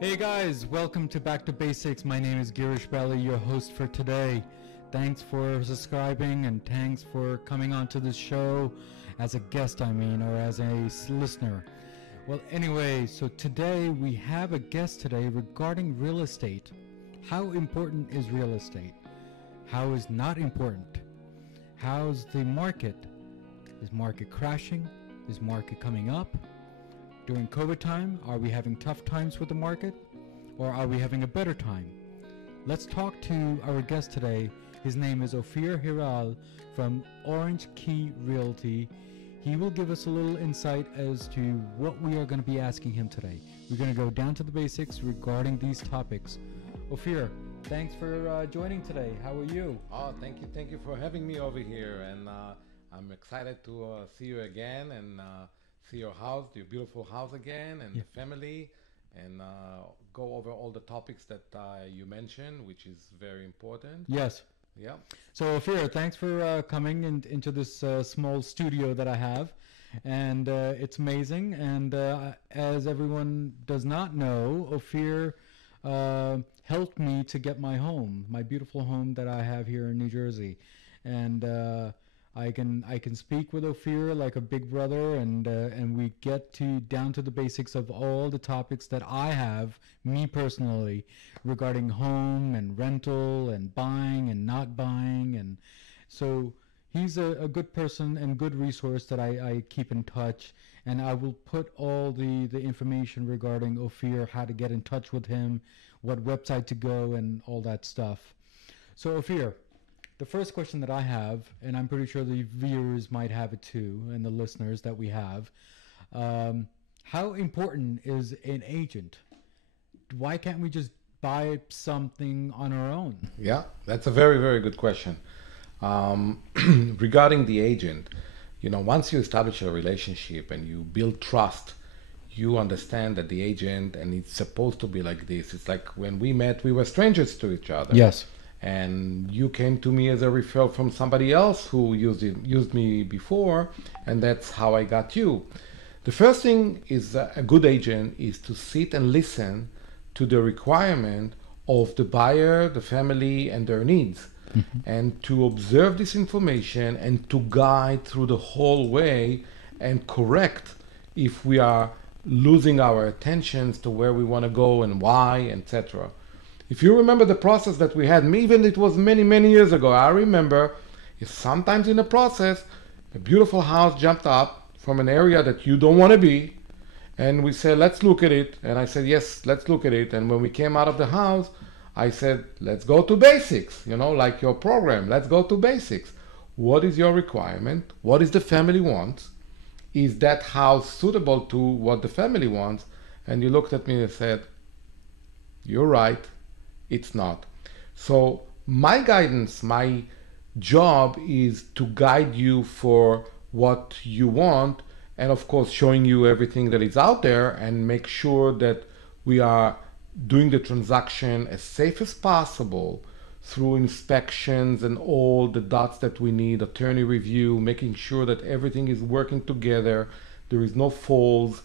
Hey guys, welcome to Back to Basics. My name is Girish, your host for today. Thanks for subscribing and thanks for coming onto the show as a guest, or as a listener. Well, anyway, so today we have a guest today regarding real estate. How important is real estate? How is not important? How's the market? Is market crashing? Is market coming up? During COVID time, are we having tough times with the market, or are we having a better time? Let's talk to our guest today. His name is Ofir Hillel from Orange Key Realty. He will give us a little insight as to what we are going to be asking him today. We're going to go down to the basics regarding these topics. Ofir, thanks for joining today. How are you? Oh, thank you for having me over here, and I'm excited to see you again and see your house, your beautiful house again, and the family, and go over all the topics that you mentioned, which is very important. Yes. Yeah. So, Ofir, thanks for coming into this small studio that I have, and it's amazing. And as everyone does not know, Ofir helped me to get my home, my beautiful home that I have here in New Jersey, and I can speak with Ofir like a big brother, and we get down to the basics of all the topics that I have, me personally, regarding home and rental and buying and not buying. And so he's a good person and good resource that I keep in touch, and I will put all the information regarding Ofir, how to get in touch with him, what website to go, and all that stuff. So Ofir, the first question that I have, and I'm pretty sure the viewers might have it too, and the listeners that we have, how important is an agent? Why can't we just buy something on our own? Yeah, that's a very, very good question. Regarding the agent, once you establish a relationship and you build trust, you understand that the agent, and it's supposed to be like this. It's like when we met, we were strangers to each other. Yes. And you came to me as a referral from somebody else who used me before, and that's how I got you. The first thing is a good agent is to sit and listen to the requirement of the buyer, the family, and their needs, and to observe this information and to guide through the whole way and correct if we are losing our attentions to where we want to go and why, etc. If you remember the process that we had, even it was many, many years ago, I remember sometimes in the process, a beautiful house jumped up from an area that you don't want to be, and we said, let's look at it. And I said, yes, let's look at it. And when we came out of the house, I said, let's go to basics, like your program, let's go to basics. What is your requirement? What is the family wants? Is that house suitable to what the family wants? And you looked at me and said, you're right. It's not. So my guidance, my job is to guide you for what you want, and of course showing you everything that is out there, and make sure that we are doing the transaction as safe as possible through inspections and all the dots that we need, attorney review, making sure that everything is working together, there is no falls,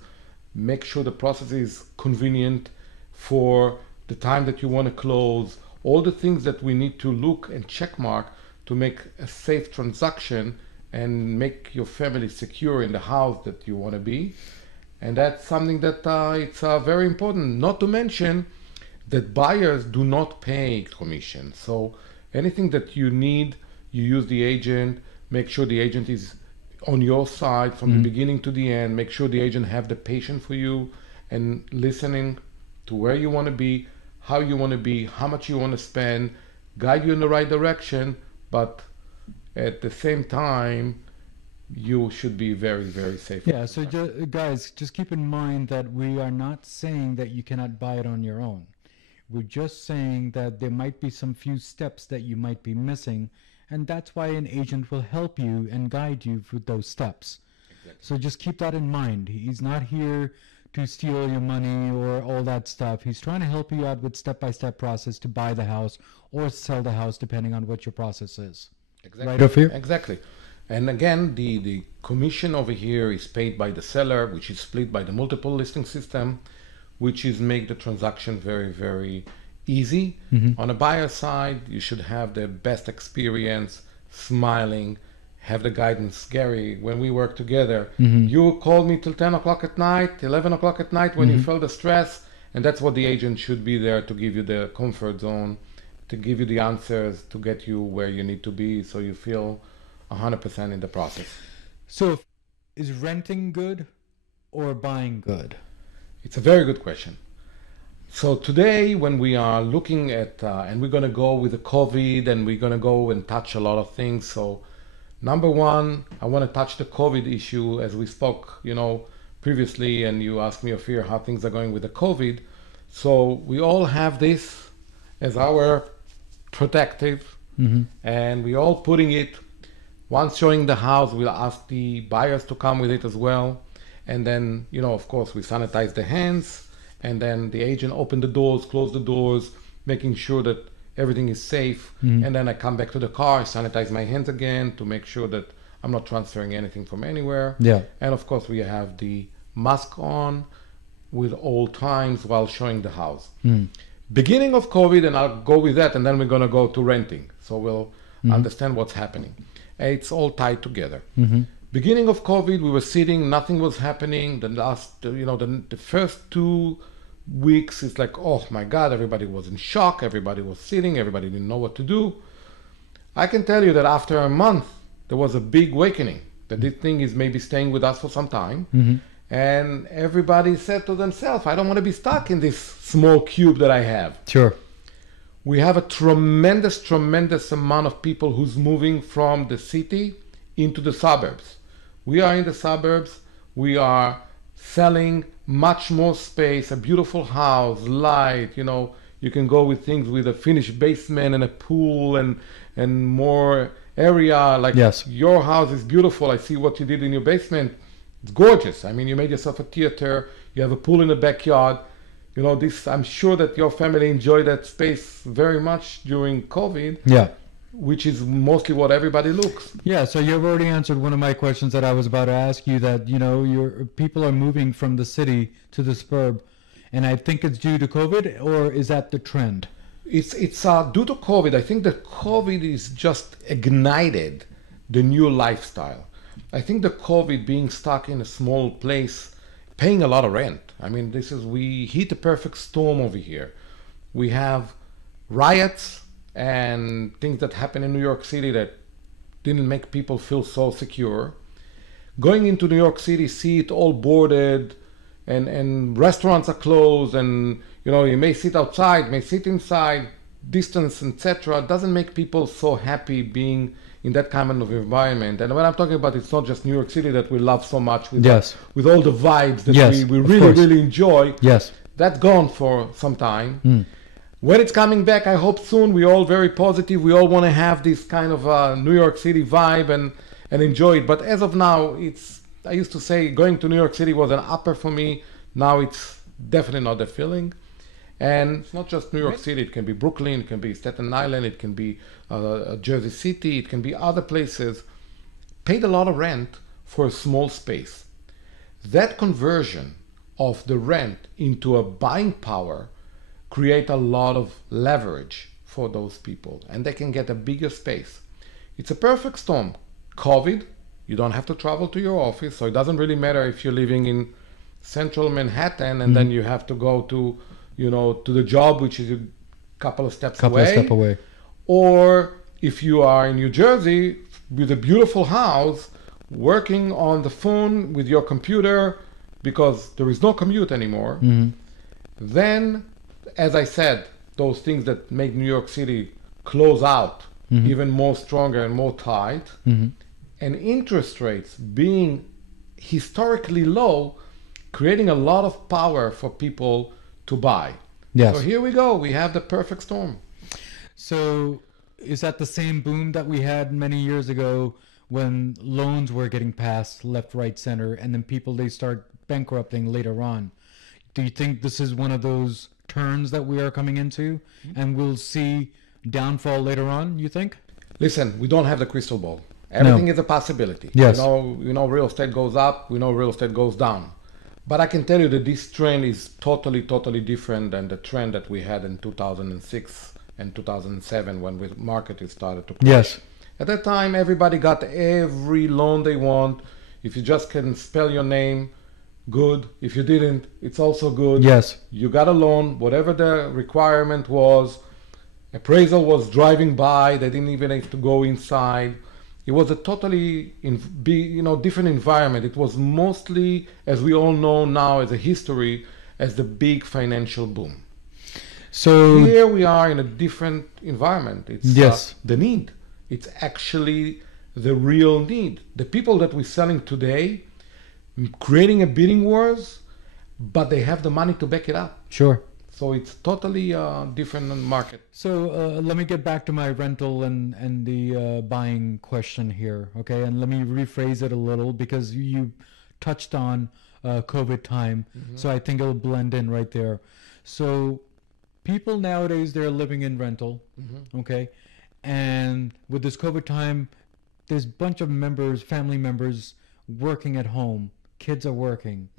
make sure the process is convenient for the time that you want to close, all the things that we need to look and check mark to make a safe transaction and make your family secure in the house that you want to be. And that's something that it's very important. Not to mention that buyers do not pay commission. So anything that you need, you use the agent, make sure the agent is on your side from the beginning to the end, make sure the agent have the patience for you and listening to where you want to be, how you want to be, how much you want to spend, guide you in the right direction, but at the same time, you should be very, very safe. Yeah, so guys, just keep in mind that we are not saying that you cannot buy it on your own. We're just saying that there might be some few steps that you might be missing, and that's why an agent will help you and guide you through those steps. Exactly. So just keep that in mind. He's not here to steal your money or all that stuff. He's trying to help you out with step-by-step process to buy the house or sell the house, depending on what your process is. Exactly. Right, Ofir? Exactly. And again, the commission over here is paid by the seller, which is split by the multiple listing system. which is make the transaction very, very easy. On a buyer side, you should have the best experience, smiling, have the guidance. Gary, when we work together, you called me till 10 o'clock at night, 11 o'clock at night when you felt the stress, and that's what the agent should be there to give you the comfort zone, to give you the answers, to get you where you need to be so you feel 100% in the process. So is renting good or buying good? It's a very good question. So today, when we are looking at, and we're going to go with the COVID, and we're going to go and touch a lot of things. So number one, I want to touch the COVID issue as we spoke, previously, and you asked me, Ofir, how things are going with the COVID. So we all have this as our protective, and we all putting it. Once showing the house, we'll ask the buyers to come with it as well. And then, of course, we sanitize the hands, and then the agent open the doors, close the doors, making sure that everything is safe. And then I come back to the car, sanitize my hands again to make sure that I'm not transferring anything from anywhere. Yeah. And of course, we have the mask on with all times while showing the house. Beginning of COVID, and I'll go with that, and then we're going to go to renting. So we'll understand what's happening. It's all tied together. Beginning of COVID, we were sitting, nothing was happening. The last, the first 2 weeks, it's like, oh my God, everybody was in shock. Everybody was sitting. Everybody didn't know what to do. I can tell you that after a month, there was a big awakening that this thing is maybe staying with us for some time. And everybody said to themselves, I don't want to be stuck in this small cube that I have. Sure. We have a tremendous amount of people who's moving from the city into the suburbs. We are in the suburbs. We are selling much more space, a beautiful house, light, you can go with things with a finished basement and a pool and more area. Like, yes, your house is beautiful. I see what you did in your basement. It's gorgeous. I mean, you made yourself a theater. You have a pool in the backyard. I'm sure that your family enjoyed that space very much during COVID. Yeah. Which is mostly what everybody looks. Yeah, so you've already answered one of my questions that I was about to ask you, that, your people are moving from the city to the suburb, and I think it's due to COVID, or is that the trend? It's due to COVID. I think that COVID is just ignited the new lifestyle. I think the COVID, being stuck in a small place, paying a lot of rent. I mean, we hit a perfect storm over here. We have riots and things that happen in New York City that didn't make people feel so secure. Going into New York City, see it all boarded, and restaurants are closed, and you may sit outside, may sit inside, distance, etc. Doesn't make people so happy being in that kind of environment. And when I'm talking about, it's not just New York City that we love so much with, with all the vibes that we really enjoy. Yes. That's gone for some time. When it's coming back, I hope soon. We're all very positive. We all want to have this kind of New York City vibe and enjoy it. But as of now, I used to say going to New York City was an upper for me. Now it's definitely not the feeling. And it's not just New York City. It can be Brooklyn. It can be Staten Island. It can be Jersey City. It can be other places. Paid a lot of rent for a small space. That conversion of the rent into a buying power create a lot of leverage for those people, and they can get a bigger space. It's a perfect storm. COVID, you don't have to travel to your office, so it doesn't really matter if you're living in central Manhattan and then you have to go to, to the job, which is a couple of steps away. Or if you are in New Jersey with a beautiful house, working on the phone with your computer because there is no commute anymore, then, as I said, those things that make New York City close out even more stronger and more tight, and interest rates being historically low, creating a lot of power for people to buy. Yes. So here we go. We have the perfect storm. So is that the same boom that we had many years ago when loans were getting passed left, right, center, and then they start bankrupting later on? Do you think this is one of those turns that we are coming into, and we'll see downfall later on, you think? Listen, we don't have the crystal ball. Everything is a possibility. Yes. We know real estate goes up, we know real estate goes down. But I can tell you that this trend is totally different than the trend that we had in 2006 and 2007 when the market started to crash. Yes. At that time, everybody got every loan they want. If you just can spell your name, good. If you didn't, it's also good. Yes. You got a loan, whatever the requirement was. Appraisal was driving by. They didn't even have to go inside. It was a totally different environment. It was mostly, as we all know now as a history, as the big financial boom. So here we are in a different environment. It's yes. The need. It's actually the real need. The people that we're selling today, creating a bidding wars, but they have the money to back it up. Sure. So it's totally different market. So let me get back to my rental and the buying question here, okay? And let me rephrase it a little because you touched on COVID time, so I think it'll blend in right there. So people nowadays, they're living in rental, okay? And with this COVID time, there's a bunch of family members working at home. Kids are working,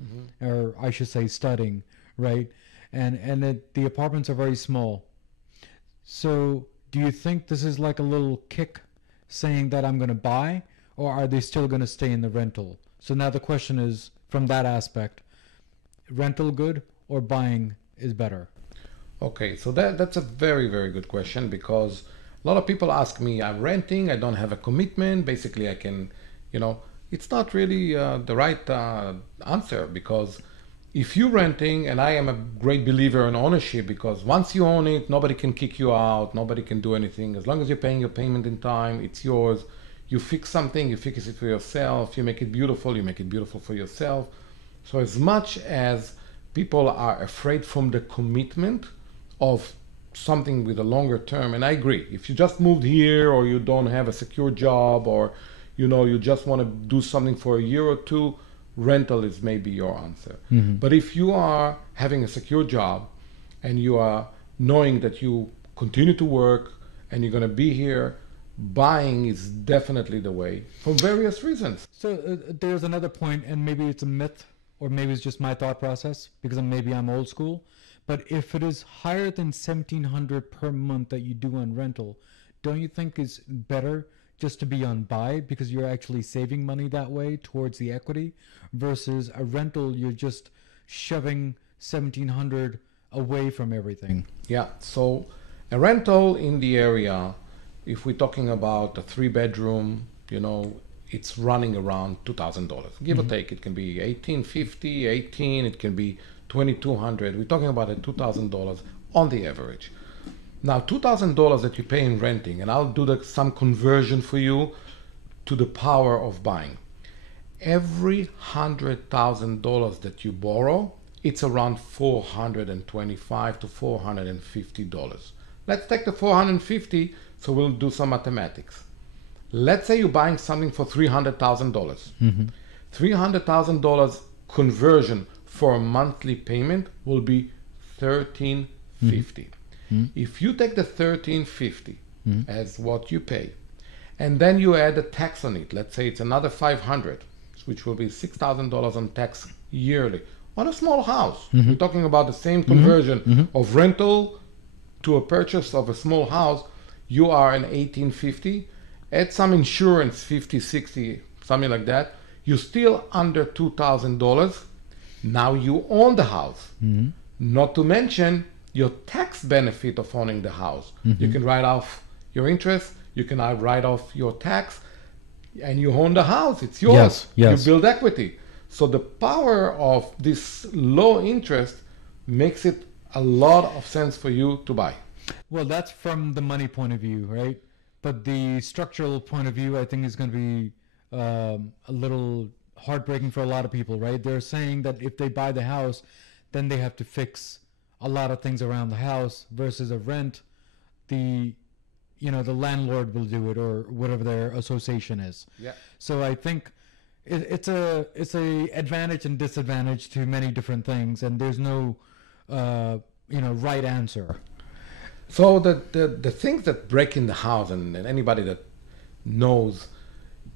or I should say studying, right? And the apartments are very small. So do you think this is like a little kick saying that I'm going to buy, or are they still going to stay in the rental? So now the question is, from that aspect, rental good or buying is better? Okay, so that's a very good question, because a lot of people ask me, I'm renting, I don't have a commitment, basically I can, it's not really the right answer, because if you're renting, and I am a great believer in ownership, because once you own it, nobody can kick you out, nobody can do anything. As long as you're paying your payment in time, it's yours. You fix something, you fix it for yourself, you make it beautiful for yourself. So as much as people are afraid from the commitment of something with a longer term, and I agree, if you just moved here, or you don't have a secure job, or you just want to do something for a year or two, rental is maybe your answer. But if you are having a secure job and you are knowing that you continue to work and you're going to be here, buying is definitely the way for various reasons. So there's another point, and maybe it's a myth, or maybe it's just my thought process, because maybe I'm old school. But if it is higher than $1,700 per month that you do on rental, don't you think it's better just to be on buy, because you're actually saving money that way towards the equity, versus a rental, you're just shoving $1,700 away from everything? Yeah, so a rental in the area, if we're talking about a 3-bedroom, it's running around $2,000, give or take. It can be $1,850, it can be $2,200. We're talking about $2,000 on the average. Now, $2,000 that you pay in renting, and I'll do some conversion for you to the power of buying. Every $100,000 that you borrow, it's around $425 to $450. Let's take the $450, so we'll do some mathematics. Let's say you're buying something for $300,000. $300,000 conversion for a monthly payment will be $1,350. If you take the $1,350 as what you pay, and then you add a tax on it, let's say it's another $500, which will be $6,000 on tax yearly on a small house. We're talking about the same conversion of rental to a purchase of a small house. You are an $1,850. Add some insurance, $50, $60, something like that. You're still under $2,000. Now you own the house. Not to mention your tax benefit of owning the house. You can write off your interest, you can write off your tax, and you own the house. It's yours. Yes. You build equity. So the power of this low interest makes it a lot of sense for you to buy. Well, that's from the money point of view, right? But the structural point of view, I think, is going to be a little heartbreaking for a lot of people, right? They're saying that if they buy the house, then they have to fix a lot of things around the house, versus a rent, the landlord will do it, or whatever their association is. Yeah. So I think it's a advantage and disadvantage to many different things, and there's no right answer. So the things that break in the house, and anybody that knows,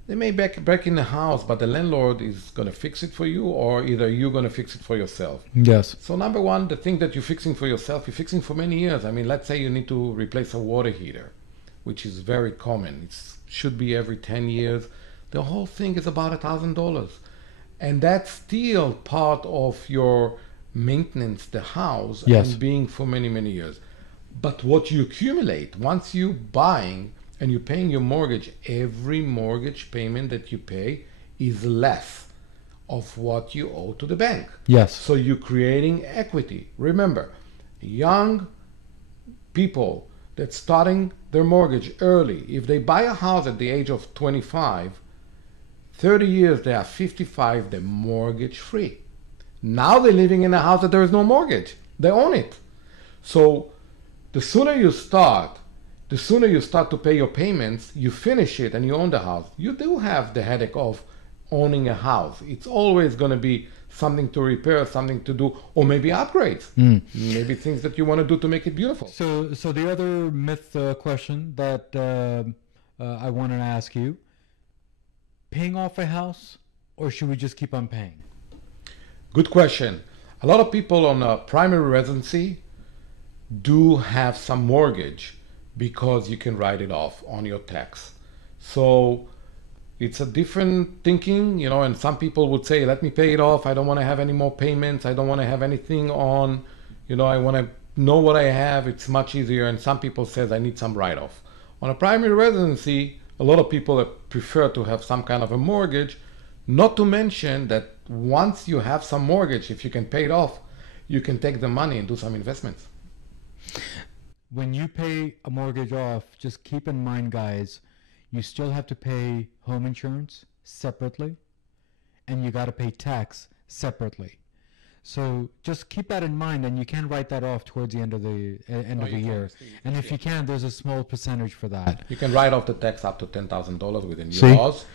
They may break in the house, but the landlord is going to fix it for you, or either you're going to fix it for yourself. Yes. So number one, the thing that you're fixing for yourself, you're fixing for many years. I mean, let's say you need to replace a water heater, which is very common. It should be every 10 years. The whole thing is about $1,000. And that's still part of your maintenance, the house, Yes. and being for many, many years. But what you accumulate, once you buying and you're paying your mortgage, every mortgage payment that you pay is less of what you owe to the bank. Yes. So you're creating equity. Remember, young people that starting their mortgage early, if they buy a house at the age of 25, 30 years they are 55, they're mortgage free. Now they're living in a house that there is no mortgage. They own it. So the sooner you start to pay your payments, you finish it and you own the house. You do have the headache of owning a house. It's always going to be something to repair, something to do, or maybe upgrades. Maybe things that you want to do to make it beautiful. So the other myth question that I wanted to ask you, paying off a house, or should we just keep on paying? Good question. A lot of people on a primary residency do have some mortgage because you can write it off on your tax. So it's a different thinking, you know, and some people would say, let me pay it off. I don't want to have any more payments. I don't want to have anything on, you know, I want to know what I have. It's much easier. And some people says I need some write-off. On a primary residency, a lot of people prefer to have some kind of a mortgage, not to mention that once you have some mortgage, if you can pay it off, you can take the money and do some investments. When you pay a mortgage off, just keep in mind, guys, you still have to pay home insurance separately, and you got to pay tax separately. So just keep that in mind, and you can write that off towards the end of the year. And if you can, there's a small percentage for that. You can write off the tax up to $10,000 within your laws,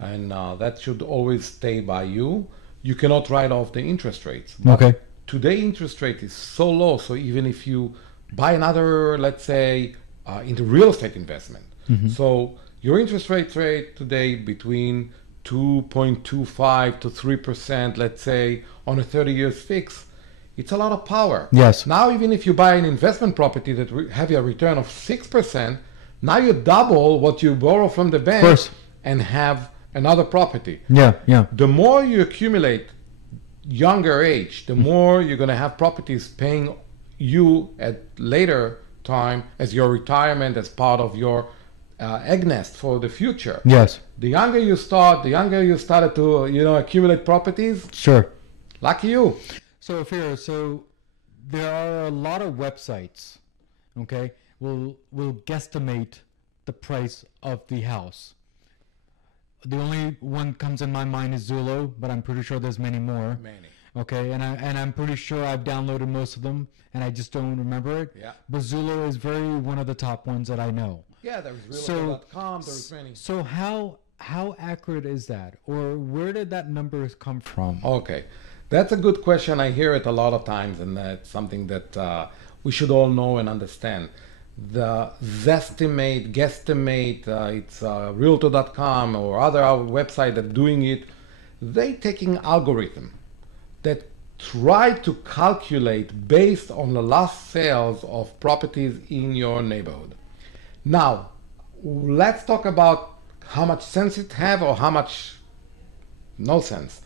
and that should always stay by you. You cannot write off the interest rates. Okay. Today, interest rate is so low, so even if you buy another, let's say, into real estate investment, so your interest rate today between 2.25 to 3%, let's say, on a 30 years fix, it's a lot of power. Yes. Now, even if you buy an investment property that have a return of 6%, now you double what you borrow from the bank and have another property. Yeah. The more you accumulate younger age, the more you're going to have properties paying you at later time as your retirement, as part of your egg nest for the future. Yes. The younger you started to, you know, accumulate properties. Sure. Lucky you. So there are a lot of websites, okay, will guesstimate the price of the house. The only one comes in my mind is Zillow, but I'm pretty sure there's many more. Okay, and I'm pretty sure I've downloaded most of them, and I just don't remember it. Yeah. But Zillow is one of the top ones that I know. Yeah, there's realtor.com, there's many. So how accurate is that, or where did that number come from? Okay, that's a good question. I hear it a lot of times, and that's something that we should all know and understand. The guesstimate, it's realtor.com or other website that doing it, they taking algorithm that try to calculate based on the last sales of properties in your neighborhood. Now, let's talk about how much sense it have or how much no sense.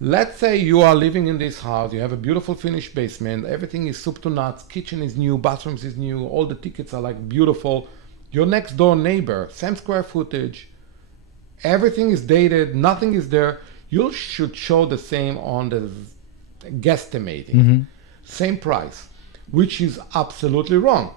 Let's say you are living in this house, you have a beautiful finished basement, everything is soup to nuts, kitchen is new, bathrooms is new, all the tickets are like beautiful. Your next door neighbor, same square footage, everything is dated, nothing is there. You should show the same on the guesstimating. Same price, which is absolutely wrong.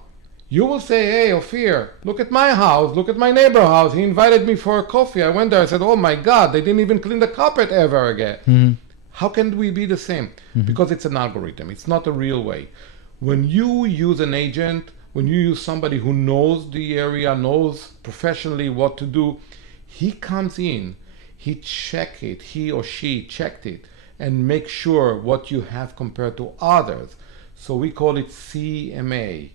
You will say, hey, Ofir, look at my house, look at my neighbor's house. He invited me for a coffee. I went there, I said, oh my God, they didn't even clean the carpet ever again. How can we be the same? Because it's an algorithm. It's not a real way. When you use an agent, when you use somebody who knows the area, knows professionally what to do, he comes in, he check it, he or she checked it, and make sure what you have compared to others. So we call it CMA.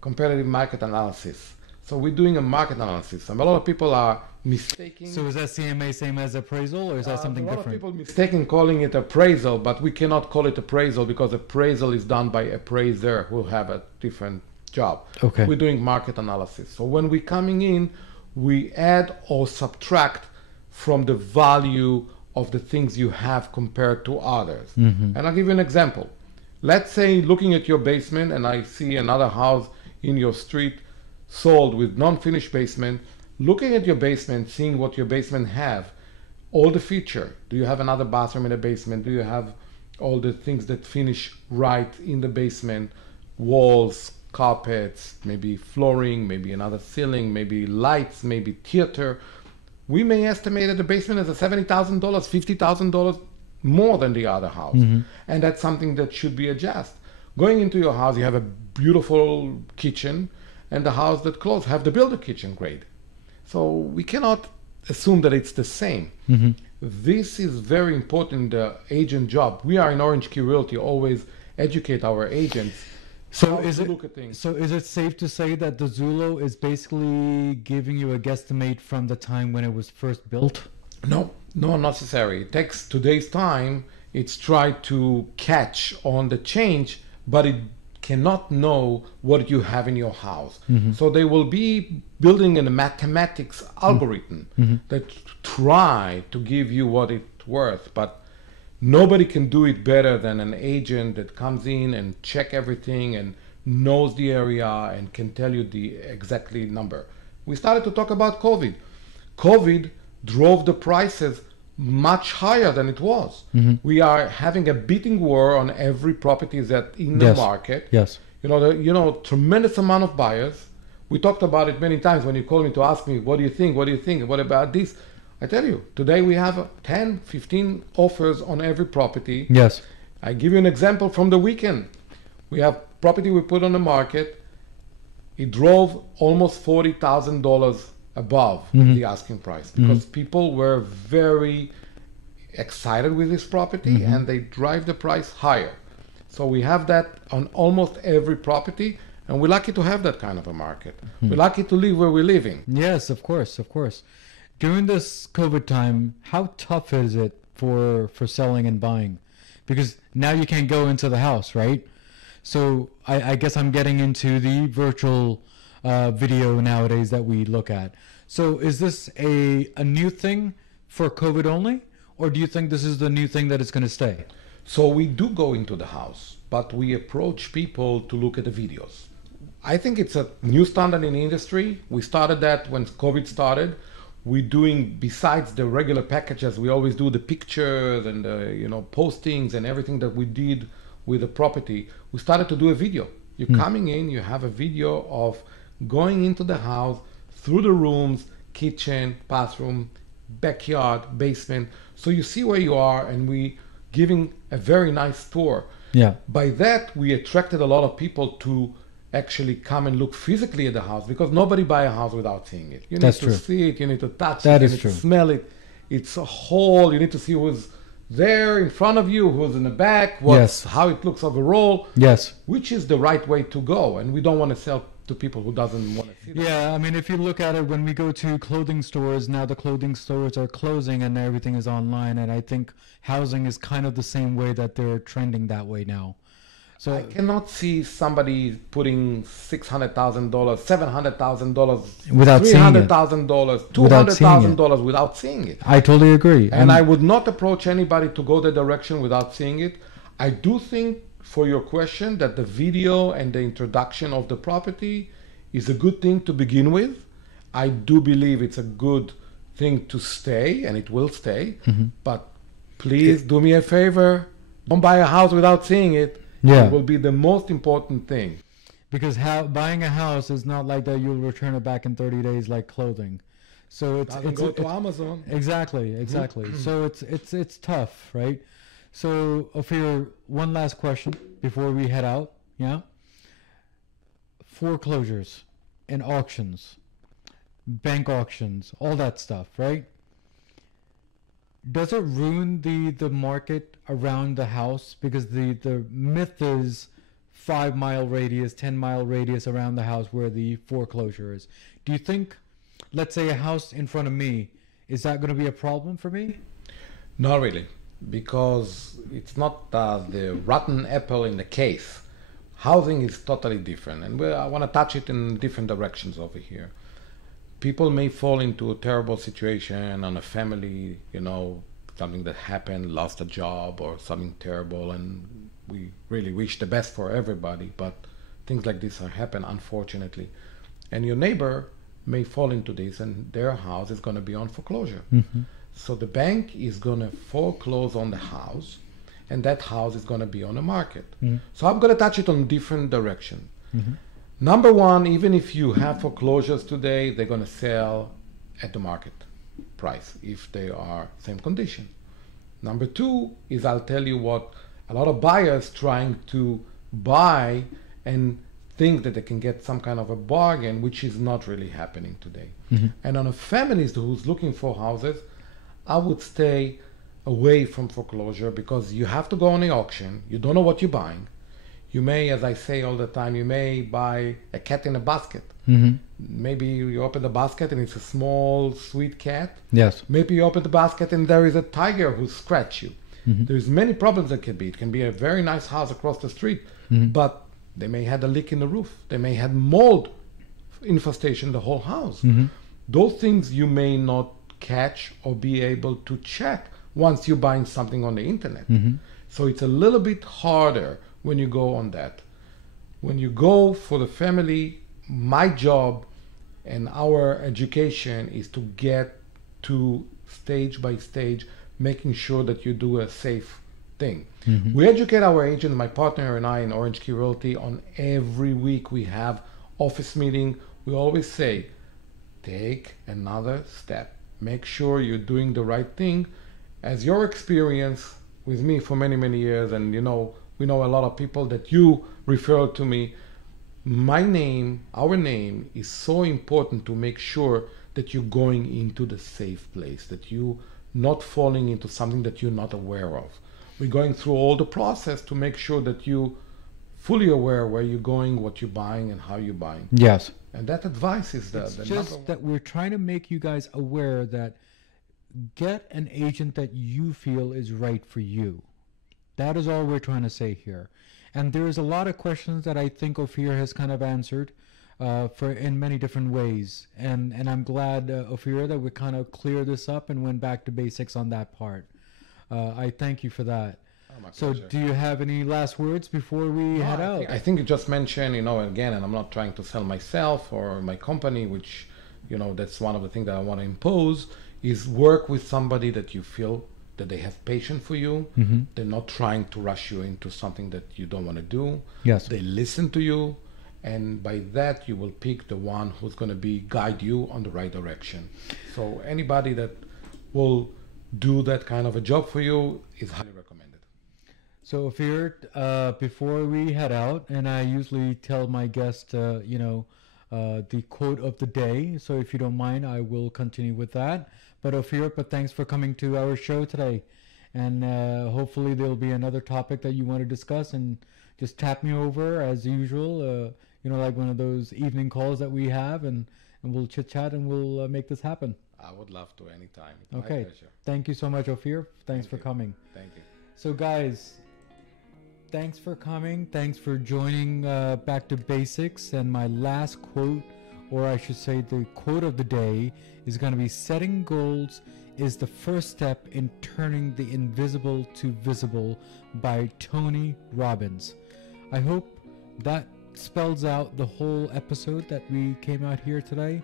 Comparative market analysis. So we're doing a market analysis. And a lot of people are mistaking. So is that CMA same as appraisal, or is that something a lot different? of people mistaken calling it appraisal, but we cannot call it appraisal because appraisal is done by appraiser who have a different job. Okay. We're doing market analysis. So when we're coming in, we add or subtract from the value of the things you have compared to others. And I'll give you an example. Let's say looking at your basement and I see another house in your street sold with non-finished basement. Looking at your basement, seeing what your basement have, all the feature. Do you have another bathroom in the basement? Do you have all the things that finish right in the basement? Walls, carpets, maybe flooring, maybe another ceiling, maybe lights, maybe theater. We may estimate that the basement is a $70,000, $50,000 more than the other house. And that's something that should be adjusted. Going into your house, you have a beautiful kitchen, and the house that close have the builder kitchen grade. So we cannot assume that it's the same. This is very important, the agent job. We are in Orange Key Realty, always educate our agents. So is it safe to say that the Zulo is basically giving you a guesstimate from the time when it was first built? No, not necessary. It takes today's time. It's tried to catch on the change, but it cannot know what you have in your house. So they will be building a mathematics algorithm that try to give you what it's worth, but nobody can do it better than an agent that comes in and check everything and knows the area and can tell you the exactly number. We started to talk about COVID. COVID drove the prices much higher than it was. We are having a bidding war on every property that in the market. Yes. Tremendous amount of buyers. We talked about it many times when you called me to ask me, what do you think? What do you think? What about this? I tell you, today we have 10, 15 offers on every property. Yes. I give you an example from the weekend. We have property we put on the market. It drove almost $40,000 above the asking price because people were very excited with this property and they drive the price higher. So we have that on almost every property, and we're lucky to have that kind of a market. We're lucky to live where we're living. Yes, of course, of course. During this COVID time, how tough is it for selling and buying? Because now you can't go into the house, right? So I guess I'm getting into the virtual video nowadays that we look at. So is this a new thing for COVID only? Or do you think this is the new thing that is going to stay? So we do go into the house, but we approach people to look at the videos. I think it's a new standard in the industry. We started that when COVID started. We're doing, besides the regular packages, we always do the pictures and postings and everything that we did with the property. We started to do a video. You're coming in, you have a video of going into the house, through the rooms, kitchen, bathroom, backyard, basement. So you see where you are, and we giving a very nice tour. Yeah. By that, we attracted a lot of people to actually come and look physically at the house, because nobody buy a house without seeing it. You need to see it, you need to touch it, you need to smell it. It's a whole, you need to see who's there in front of you, who's in the back, how it looks overall. Yes. Which is the right way to go, and we don't want to sell to people who doesn't want to see that. Yeah, I mean, if you look at it, when we go to clothing stores, now the clothing stores are closing and everything is online, and I think housing is kind of the same way that they're trending that way now. So I cannot see somebody putting $600,000, $700,000, without $300,000, $200,000 without seeing it. I totally agree. And I would not approach anybody to go that direction without seeing it. I do think, for your question, that the video and the introduction of the property is a good thing to begin with. I do believe it's a good thing to stay, and it will stay. But please do me a favor. Don't buy a house without seeing it. Yeah. It will be the most important thing. Because buying a house is not like that you'll return it back in 30 days like clothing. So it's go to Amazon. Exactly. So it's tough, right? So Ofir, one last question before we head out. Yeah. Foreclosures and auctions, bank auctions, all that stuff, right? Does it ruin the market around the house? Because the myth is 5-mile radius, 10-mile radius around the house where the foreclosure is. Do you think, let's say, a house in front of me, is that going to be a problem for me? Not really, because it's not the rotten apple in the case. Housing is totally different, and I want to touch it in different directions over here. People may fall into a terrible situation on a family, something that happened, lost a job or something terrible, and we really wish the best for everybody, but things like this happen, unfortunately. And your neighbor may fall into this, and their house is going to be on foreclosure. Mm-hmm. So the bank is going to foreclose on the house, and that house is going to be on the market. Mm-hmm. So I'm going to touch it on different directions. Mm-hmm. Number one, even if you have foreclosures today, they're going to sell at the market price if they are same condition. Number two is, I'll tell you what, a lot of buyers trying to buy and think that they can get some kind of a bargain, which is not really happening today. Mm-hmm. And on a families who's looking for houses, I would stay away from foreclosure, because you have to go on the auction. You don't know what you're buying. You may, as I say all the time, you may buy a cat in a basket. Mm-hmm. Maybe you open the basket and it's a small, sweet cat. Yes. Maybe you open the basket and there is a tiger who scratched you. Mm-hmm. There's many problems that can be. It can be a very nice house across the street, Mm-hmm. but they may had a leak in the roof. They may had mold infestation the whole house. Mm-hmm. Those things you may not catch or be able to check once you're buying something on the internet. Mm-hmm. So it's a little bit harder when you go on that. When you go for the family, my job and our education is to get to stage by stage, making sure that you do a safe thing. Mm-hmm. We educate our agent, my partner and I in Orange Key Realty, on every week we have office meeting. We always say, take another step. Make sure you're doing the right thing. As your experience with me for many, many years, and we know a lot of people that you refer to me, my name, our name is so important to make sure that you're going into the safe place, that you're not falling into something that you're not aware of. We're going through all the process to make sure that you fully aware where you're going, what you're buying, and how you're buying. Yes. And that advice is It's just that we're trying to make you guys aware that get an agent that you feel is right for you. That is all we're trying to say here. And there's a lot of questions that I think Ofir has kind of answered in many different ways. And I'm glad, Ofir, that we kind of cleared this up and went back to basics on that part. I thank you for that. Oh, my So pleasure. do you have any last words before we head out? I think you just mentioned, again, and I'm not trying to sell myself or my company, which, that's one of the things that I want to impose, is work with somebody that you feel that they have patience for you. Mm-hmm. They're not trying to rush you into something that you don't want to do. Yes. They listen to you, and by that you will pick the one who's going to guide you on the right direction. So anybody that will do that kind of a job for you is highly recommended. So Ofir, before we head out, and I usually tell my guests, the quote of the day. So if you don't mind, I will continue with that. But Ofir, thanks for coming to our show today. And hopefully there'll be another topic that you want to discuss, and just tap me over as usual, like one of those evening calls that we have, and we'll chit chat and we'll make this happen. I would love to anytime. Okay. My pleasure. Thank you so much, Ofir. Thanks for you. coming. Thank you. So guys, thanks for coming. Thanks for joining Back to Basics. And my last quote, or I should say the quote of the day, is going to be, setting goals is the first step in turning the invisible to visible, by Tony Robbins. I hope that spells out the whole episode that we came out here today.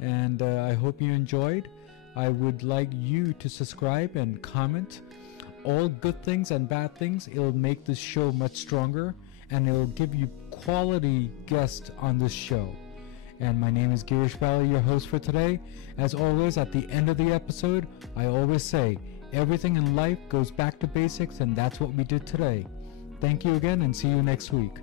And I hope you enjoyed. I would like you to subscribe and comment. All good things and bad things. It'll make this show much stronger, and it'll give you quality guests on this show. And my name is Girish, your host for today. As always, at the end of the episode, I always say, everything in life goes back to basics, and that's what we did today. Thank you again, and see you next week.